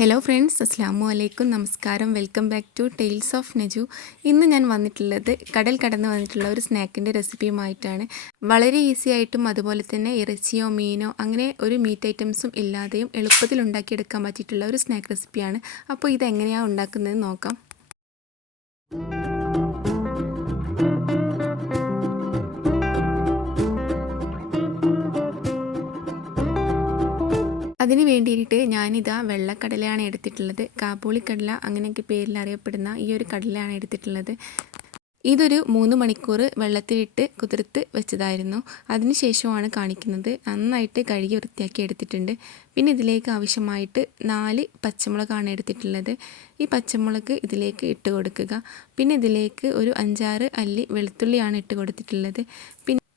Hello friends, അസ്സാമു അലൈക്കും, നമസ്കാരം. Welcome back to tales of Naju. ഇന്ന് ഞാൻ വന്നിട്ടുള്ളത് കടൽ കടന്ന് വന്നിട്ടുള്ള ഒരു സ്നാക്കിൻ്റെ റെസിപ്പിയുമായിട്ടാണ്. വളരെ ഈസി ആയിട്ടും അതുപോലെ തന്നെ ഇറച്ചിയോ മീനോ അങ്ങനെ ഒരു മീറ്റ് ഐറ്റംസും ഇല്ലാതെയും എളുപ്പത്തിൽ ഉണ്ടാക്കിയെടുക്കാൻ പറ്റിയിട്ടുള്ള ഒരു സ്നാക്ക് റെസിപ്പിയാണ്. അപ്പോൾ ഇതെങ്ങനെയാണ് ഉണ്ടാക്കുന്നത് നോക്കാം. അതിന് വേണ്ടിയിട്ട് ഞാനിതാ വെള്ളക്കടലയാണ് എടുത്തിട്ടുള്ളത്. കാബൂളിക്കടല അങ്ങനെയൊക്കെ പേരിൽ അറിയപ്പെടുന്ന ഈ ഒരു കടലയാണ് എടുത്തിട്ടുള്ളത്. ഇതൊരു 3 മണിക്കൂർ വെള്ളത്തിലിട്ട് കുതിർത്ത് വെച്ചതായിരുന്നു. അതിനുശേഷമാണ് കാണിക്കുന്നത്. നന്നായിട്ട് കഴുകി വൃത്തിയാക്കി എടുത്തിട്ടുണ്ട്. പിന്നെ ഇതിലേക്ക് ആവശ്യമായിട്ട് 4 പച്ചമുളകാണ് എടുത്തിട്ടുള്ളത്. ഈ പച്ചമുളക് ഇതിലേക്ക് ഇട്ട് കൊടുക്കുക. പിന്നെ ഇതിലേക്ക് ഒരു 5-6 അല്ലി വെളുത്തുള്ളിയാണ് ഇട്ട് കൊടുത്തിട്ടുള്ളത്.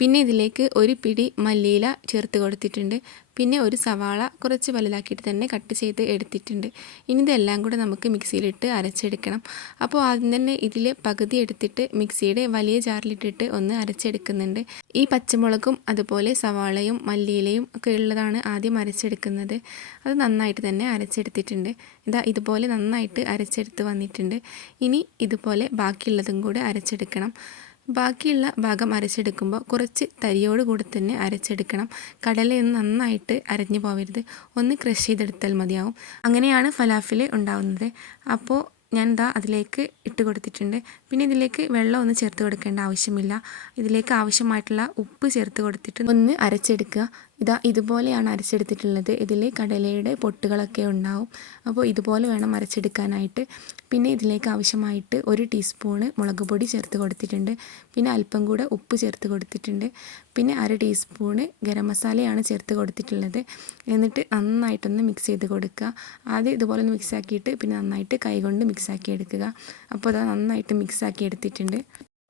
പിന്നെ ഇതിലേക്ക് ഒരു പിടി മല്ലിയില ചേർത്ത് കൊടുത്തിട്ടുണ്ട്. പിന്നെ ഒരു സവാള കുറച്ച് വലുതാക്കിയിട്ട് തന്നെ കട്ട് ചെയ്ത് എടുത്തിട്ടുണ്ട്. ഇനി ഇതെല്ലാം കൂടെ നമുക്ക് മിക്സിയിലിട്ട് അരച്ചെടുക്കണം. അപ്പോൾ ആദ്യം തന്നെ ഇതിൽ പകുതി എടുത്തിട്ട് മിക്സിയുടെ വലിയ ജാറിലിട്ടിട്ട് ഒന്ന് അരച്ചെടുക്കുന്നുണ്ട്. ഈ പച്ചമുളകും അതുപോലെ സവാളയും മല്ലിയിലയും ഒക്കെ ഉള്ളതാണ് ആദ്യം അരച്ചെടുക്കുന്നത്. അത് നന്നായിട്ട് തന്നെ അരച്ചെടുത്തിട്ടുണ്ട്. ഇതുപോലെ നന്നായിട്ട് അരച്ചെടുത്ത് വന്നിട്ടുണ്ട്. ഇനി ഇതുപോലെ ബാക്കിയുള്ളതും കൂടെ അരച്ചെടുക്കണം. ബാക്കിയുള്ള ഭാഗം അരച്ചെടുക്കുമ്പോൾ കുറച്ച് തരിയോട് കൂടി തന്നെ അരച്ചെടുക്കണം. കടലയൊന്നും നന്നായിട്ട് അരഞ്ഞു പോകരുത്, ഒന്ന് ക്രഷ് ചെയ്തെടുത്താൽ മതിയാവും. അങ്ങനെയാണ് ഫലാഫിൽ ഉണ്ടാവുന്നത്. അപ്പോൾ ഞാൻ അതിലേക്ക് ഇട്ട് കൊടുത്തിട്ടുണ്ട്. പിന്നെ ഇതിലേക്ക് വെള്ളം ഒന്നും ചേർത്ത് കൊടുക്കേണ്ട ആവശ്യമില്ല. ഇതിലേക്ക് ആവശ്യമായിട്ടുള്ള ഉപ്പ് ചേർത്ത് കൊടുത്തിട്ട് ഒന്ന് അരച്ചെടുക്കുക. ഇതുപോലെയാണ് അരച്ചെടുത്തിട്ടുള്ളത്. ഇതിൽ കടലയുടെ പൊട്ടുകളൊക്കെ ഉണ്ടാവും. അപ്പോൾ ഇതുപോലെ വേണം അരച്ചെടുക്കാനായിട്ട്. പിന്നെ ഇതിലേക്ക് ആവശ്യമായിട്ട് 1 ടീസ്പൂണ് മുളക് പൊടി ചേർത്ത് കൊടുത്തിട്ടുണ്ട്. പിന്നെ അല്പം കൂടെ ഉപ്പ് ചേർത്ത് കൊടുത്തിട്ടുണ്ട്. പിന്നെ 1/2 ടീസ്പൂണ് ഗരം മസാലയാണ് ചേർത്ത് കൊടുത്തിട്ടുള്ളത്. എന്നിട്ട് നന്നായിട്ടൊന്ന് മിക്സ് ചെയ്ത് കൊടുക്കുക. ആദ്യം ഇതുപോലെ ഒന്ന് മിക്സ് ആക്കിയിട്ട് പിന്നെ നന്നായിട്ട് കൈകൊണ്ട് മിക്സ് ആക്കി എടുക്കുക. അപ്പോൾ നന്നായിട്ട് മിക്സ് ആക്കി എടുത്തിട്ടുണ്ട്.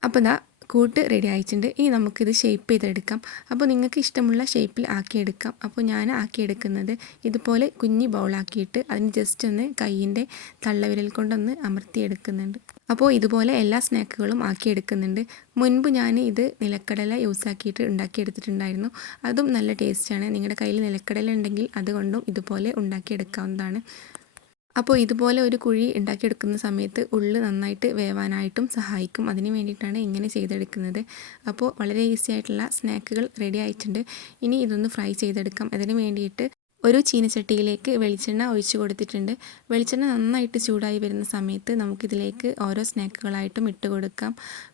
അപ്പോൾ കൂട്ട് റെഡി ആയിട്ടുണ്ട്. ഇനി നമുക്കിത് ഷേപ്പ് ചെയ്തെടുക്കാം. അപ്പോൾ നിങ്ങൾക്ക് ഇഷ്ടമുള്ള ഷേപ്പിൽ ആക്കിയെടുക്കാം. അപ്പോൾ ഞാൻ ആക്കിയെടുക്കുന്നത് ഇതുപോലെ കുഞ്ഞി ബൗളാക്കിയിട്ട് അതിന് ജസ്റ്റ് ഒന്ന് കൈയിൻ്റെ തള്ളവിരൽ കൊണ്ടൊന്ന് അമർത്തിയെടുക്കുന്നുണ്ട്. അപ്പോൾ ഇതുപോലെ എല്ലാ സ്നാക്കുകളും ആക്കിയെടുക്കുന്നുണ്ട്. മുൻപ് ഞാൻ ഇത് നിലക്കടല യൂസ് ആക്കിയിട്ട് ഉണ്ടാക്കിയെടുത്തിട്ടുണ്ടായിരുന്നു. അതും നല്ല ടേസ്റ്റാണ്. നിങ്ങളുടെ കയ്യിൽ നിലക്കടല ഉണ്ടെങ്കിൽ അതുകൊണ്ടും ഇതുപോലെ ഉണ്ടാക്കിയെടുക്കാവുന്നതാണ്. അപ്പോൾ ഇതുപോലെ ഒരു കുഴി ഉണ്ടാക്കിയെടുക്കുന്ന സമയത്ത് ഉള്ളി നന്നായിട്ട് വേവാനായിട്ടും സഹായിക്കും. അതിന് വേണ്ടിയിട്ടാണ് ഇങ്ങനെ ചെയ്തെടുക്കുന്നത്. അപ്പോൾ വളരെ ഈസി ആയിട്ടുള്ള സ്നാക്കുകൾ റെഡി ആയിട്ടുണ്ട്. ഇനി ഇതൊന്ന് ഫ്രൈ ചെയ്തെടുക്കാം. അതിന് വേണ്ടിയിട്ട് ഒരു ചീനച്ചട്ടിയിലേക്ക് വെളിച്ചെണ്ണ ഒഴിച്ച് കൊടുത്തിട്ടുണ്ട്. വെളിച്ചെണ്ണ നന്നായിട്ട് ചൂടായി വരുന്ന സമയത്ത് നമുക്കിതിലേക്ക് ഓരോ സ്നാക്കുകളായിട്ടും ഇട്ട് കൊടുക്കാം.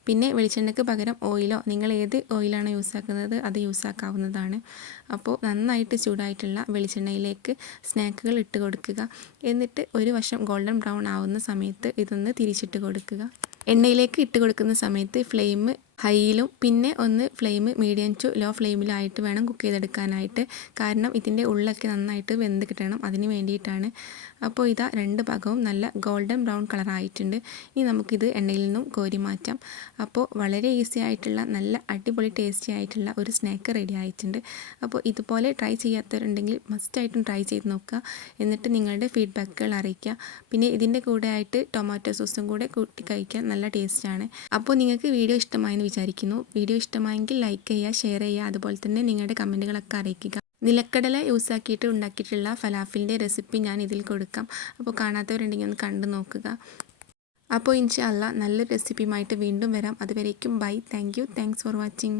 പിന്നെ വെളിച്ചെണ്ണയ്ക്ക് പകരം ഓയിലോ, നിങ്ങൾ ഏത് ഓയിലാണോ യൂസ് ആക്കുന്നത് അത് യൂസ് ആക്കാവുന്നതാണ്. അപ്പോൾ നന്നായിട്ട് ചൂടായിട്ടുള്ള വെളിച്ചെണ്ണയിലേക്ക് സ്നാക്കുകൾ ഇട്ട് കൊടുക്കുക. എന്നിട്ട് ഒരു വശം ഗോൾഡൻ ബ്രൗൺ ആവുന്ന സമയത്ത് ഇതൊന്ന് തിരിച്ചിട്ട് കൊടുക്കുക. എണ്ണയിലേക്ക് ഇട്ട് കൊടുക്കുന്ന സമയത്ത് ഫ്ലെയിം ഹൈയിലും പിന്നെ ഒന്ന് ഫ്ലെയിം മീഡിയം ടു ലോ ഫ്ലെയിമിലായിട്ട് വേണം കുക്ക് ചെയ്തെടുക്കാനായിട്ട്. കാരണം ഇതിൻ്റെ ഉള്ളൊക്കെ നന്നായിട്ട് വെന്ത് കിട്ടണം, അതിന് വേണ്ടിയിട്ടാണ്. അപ്പോൾ 2 ഭാഗവും നല്ല ഗോൾഡൻ ബ്രൗൺ കളറായിട്ടുണ്ട്. ഇനി നമുക്കിത് എണ്ണയിൽ നിന്നും കോരി മാറ്റാം. അപ്പോൾ വളരെ ഈസി ആയിട്ടുള്ള നല്ല അടിപൊളി ടേസ്റ്റി ആയിട്ടുള്ള ഒരു സ്നാക്ക് റെഡി ആയിട്ടുണ്ട്. അപ്പോൾ ഇതുപോലെ ട്രൈ ചെയ്യാത്തവരുണ്ടെങ്കിൽ മസ്റ്റായിട്ടും ട്രൈ ചെയ്ത് നോക്കുക. എന്നിട്ട് നിങ്ങളുടെ ഫീഡ്ബാക്കുകൾ അറിയിക്കുക. പിന്നെ ഇതിൻ്റെ കൂടെ ആയിട്ട് ടൊമാറ്റോ സോസും കൂടെ കൂട്ടി കഴിക്കാൻ നല്ല ടേസ്റ്റാണ്. അപ്പോൾ നിങ്ങൾക്ക് വീഡിയോ ഇഷ്ടമായെന്ന് വിചാരിക്കുന്നു. വീഡിയോ ഇഷ്ടമായെങ്കിൽ ലൈക്ക് ചെയ്യുക, ഷെയർ ചെയ്യുക, അതുപോലെ തന്നെ നിങ്ങളുടെ കമൻറ്റുകളൊക്കെ അറിയിക്കുക. നിലക്കടല യൂസ് ആക്കിയിട്ട് ഉണ്ടാക്കിയിട്ടുള്ള ഫലാഫിലിൻ്റെ റെസിപ്പി ഞാൻ ഇതിൽ കൊടുക്കാം. അപ്പോൾ കാണാത്തവരുണ്ടെങ്കിൽ ഒന്ന് കണ്ടു നോക്കുക. അപ്പോൾ ഇൻഷാ അല്ലാഹ് നല്ലൊരു റെസിപ്പിയുമായിട്ട് വീണ്ടും വരാം. അതുവരേക്കും ബൈ. Thanks for watching.